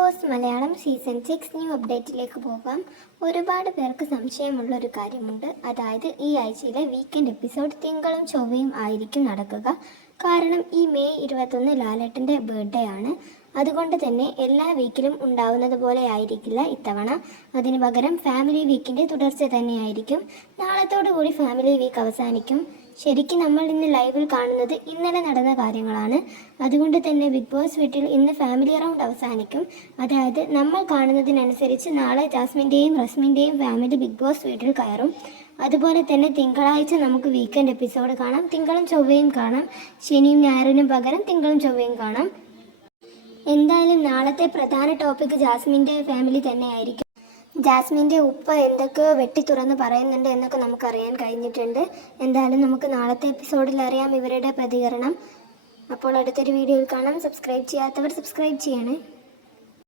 Boss Malayalam season 6 new അപ്ഡേറ്റിലേക്ക് പോകാം. ഒരുപാട് പേർക്ക് സംശയമുള്ള ഒരു കാര്യമുണ്ട്. അതായത് ഈ ആഴ്ചയിലെ വീക്കെൻഡ് എപ്പിസോഡ് തിങ്കളും ചൊവ്വയും ആയിരിക്കും നടക്കുക. കാരണം ഈ മെയ് 21 ലാലേട്ടൻ്റെ ബർത്ത്ഡേ ആണ്. അതുകൊണ്ട് തന്നെ എല്ലാ വീക്കിലും ഉണ്ടാവുന്നത് പോലെ ആയിരിക്കില്ല ഇത്തവണ. അതിനു പകരം ഫാമിലി വീക്കിൻ്റെ തുടർച്ച തന്നെയായിരിക്കും. നാളത്തോടു കൂടി ഫാമിലി വീക്ക് അവസാനിക്കും. ശരിക്കും നമ്മൾ ഇന്ന് ലൈവിൽ കാണുന്നത് ഇന്നലെ നടന്ന കാര്യങ്ങളാണ്. അതുകൊണ്ട് തന്നെ ബിഗ് ബോസ് വീട്ടിൽ ഇന്ന് ഫാമിലി റൗണ്ട് അവസാനിക്കും. അതായത് നമ്മൾ കാണുന്നതിനനുസരിച്ച് നാളെ ജാസ്മിൻ്റെയും റസ്മിൻ്റെയും ഫാമിലി ബിഗ് ബോസ് വീട്ടിൽ കയറും. അതുപോലെ തന്നെ തിങ്കളാഴ്ച നമുക്ക് വീക്കെൻഡ് എപ്പിസോഡ് കാണാം. തിങ്കളും ചൊവ്വയും കാണാം. ശനിയും ഞായറിനും പകരം തിങ്കളും ചൊവ്വയും കാണാം. എന്തായാലും നാളത്തെ പ്രധാന ടോപ്പിക് ജാസ്മിൻ്റെ ഫാമിലി തന്നെയായിരിക്കും. ജാസ്മിൻ്റെ ഉപ്പ എന്തൊക്കെയോ വെട്ടി തുറന്ന് പറയുന്നുണ്ട് എന്നൊക്കെ നമുക്കറിയാൻ കഴിഞ്ഞിട്ടുണ്ട്. എന്തായാലും നമുക്ക് നാളത്തെ എപ്പിസോഡിൽ അറിയാം ഇവരുടെ പ്രതികരണം. അപ്പോൾ അടുത്തൊരു വീഡിയോയിൽ കാണാം. സബ്സ്ക്രൈബ് ചെയ്യാത്തവർ സബ്സ്ക്രൈബ് ചെയ്യണേ.